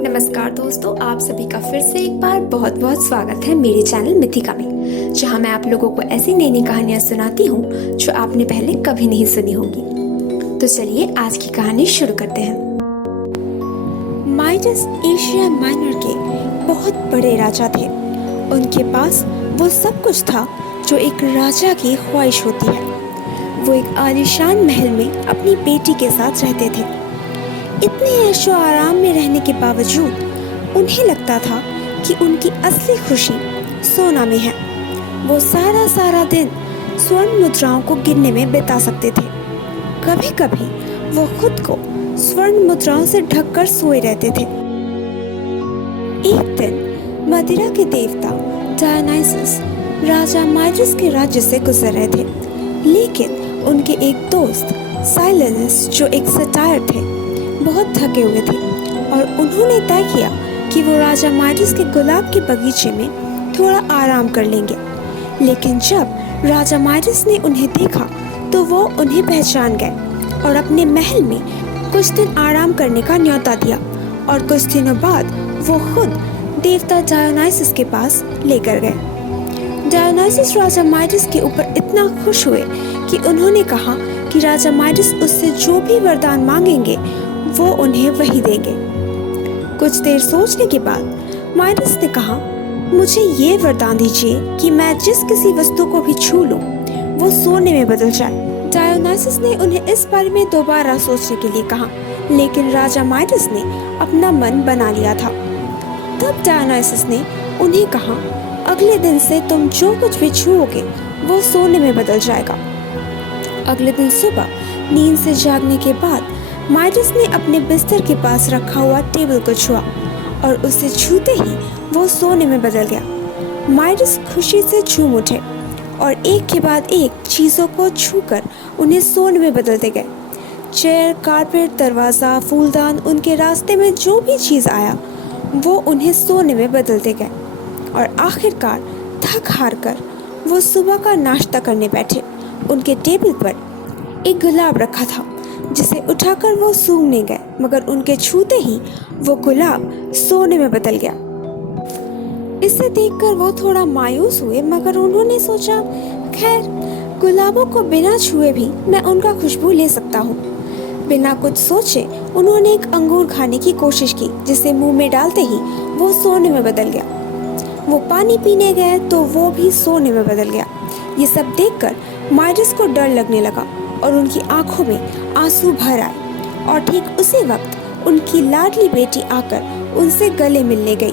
नमस्कार दोस्तों, आप सभी का फिर से एक बार बहुत बहुत स्वागत है मेरे चैनल मिथिका में, जहां मैं आप लोगों को ऐसी नई नई कहानियां सुनाती हूं जो आपने पहले कभी नहीं सुनी होंगी। तो चलिए आज की कहानी शुरू करते हैं। माइडस एशिया माइनर के बहुत बड़े राजा थे। उनके पास वो सब कुछ था जो एक राजा की ख्वाहिश होती है। वो एक आलीशान महल में अपनी बेटी के साथ रहते थे। इतने ऐशो आराम में रहने के बावजूद उन्हें लगता था कि उनकी असली खुशी सोना में है। वो सारा दिन स्वर्ण मुद्राओं को गिनने में बिता सकते थे। कभी कभी वो खुद को स्वर्ण मुद्राओं से ढककर सोए रहते थे। एक दिन मदिरा के देवता डायोनाइसस राजा माइडस के राज्य से गुजर रहे थे, लेकिन उनके एक दोस्त साइलेनस जो एक सटायर थे बहुत थके हुए थे और उन्होंने तय किया कि वो राजा माइडस के गुलाब के बगीचे में थोड़ा आराम कर लेंगे। लेकिन जब राजा माइडस ने उन्हें देखा तो वो उन्हें पहचान गए और अपने महल में कुछ दिन आराम करने का न्योता दिया। और कुछ दिनों बाद वो खुद देवता डायोनाइसस के पास लेकर गए। डायोनाइसस राजा माइडस के ऊपर इतना खुश हुए कि उन्होंने कहा कि राजा माइडस उससे जो भी वरदान मांगेंगे वो उन्हें वही देंगे। कुछ देर सोचने के बाद माइडस ने कहा, मुझे ये वरदान दीजिए कि मैं जिस किसी वस्तु को भी छू लूं वो सोने में बदल जाए। डायोनाइसस ने उन्हें इस बारे में दोबारा सोचने के लिए कहा, लेकिन राजा माइडस ने अपना मन बना लिया था। तब डायोनाइसस ने उन्हें कहा, अगले दिन से तुम जो कुछ भी छूओगे वो सोने में बदल जाएगा। अगले दिन सुबह नींद से जागने के बाद माइडस ने अपने बिस्तर के पास रखा हुआ टेबल को छुआ और उसे छूते ही वो सोने में बदल गया। माइडस खुशी से झूम उठे और एक के बाद एक चीज़ों को छूकर उन्हें सोने में बदलते गए। चेयर, कारपेट, दरवाज़ा, फूलदान, उनके रास्ते में जो भी चीज़ आया वो उन्हें सोने में बदलते गए। और आखिरकार थक हार कर वो सुबह का नाश्ता करने बैठे। उनके टेबल पर एक गुलाब रखा था जिसे उठाकर वो सूंघने गए, मगर उनके छूते ही वो गुलाब सोने में बदल गया। इसे देखकर वो थोड़ा मायूस हुए, मगर उन्होंने सोचा, खैर गुलाबों को बिना छुए भी मैं उनका खुशबू ले सकता हूँ। बिना कुछ सोचे उन्होंने एक अंगूर खाने की कोशिश की, जिसे मुंह में डालते ही वो सोने में बदल गया। वो पानी पीने गए तो वो भी सोने में बदल गया। ये सब देखकर माइडस को डर लगने लगा और उनकी आंखों में आंसू भर आए। और ठीक उसी वक्त उनकी लाडली बेटी आकर उनसे गले मिलने गई।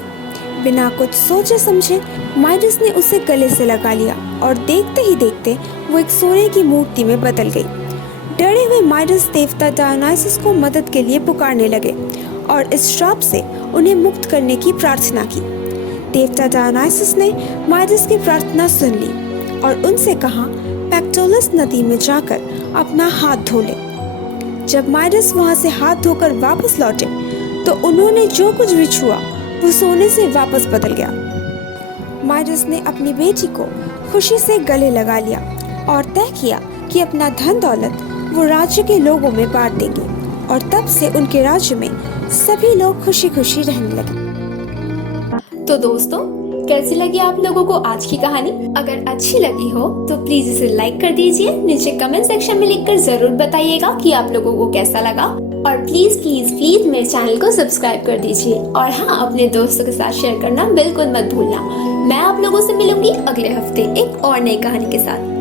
बिना कुछ सोचे समझे माइडस ने उसे गले से लगा लिया और देखते ही देखते वो एक सोने की मूर्ति में बदल गई। डरे हुए माइडस देवता डायोनाइसस को मदद के लिए पुकारने लगे और इस श्राप से उन्हें मुक्त करने की प्रार्थना की। देवता डायोनाइसस ने माइडस की प्रार्थना सुन ली और उनसे कहा, पैक्टोलस नदी में जाकर अपना हाथ धो ले। जब माइडस वहां से हाथ धोकर वापस लौटे तो उन्होंने जो कुछ भी छुआ वो सोने से वापस बदल गया। माइडस ने अपनी बेटी को खुशी से गले लगा लिया और तय किया कि अपना धन दौलत वो राज्य के लोगों में बांट देंगे। और तब से उनके राज्य में सभी लोग खुशी खुशी रहने लगे। तो दोस्तों, कैसी लगी आप लोगों को आज की कहानी? अगर अच्छी लगी हो तो प्लीज इसे लाइक कर दीजिए। नीचे कमेंट सेक्शन में लिखकर जरूर बताइएगा कि आप लोगों को कैसा लगा। और प्लीज प्लीज प्लीज मेरे चैनल को सब्सक्राइब कर दीजिए। और हाँ, अपने दोस्तों के साथ शेयर करना बिल्कुल मत भूलना। मैं आप लोगों से मिलूंगी अगले हफ्ते एक और नई कहानी के साथ।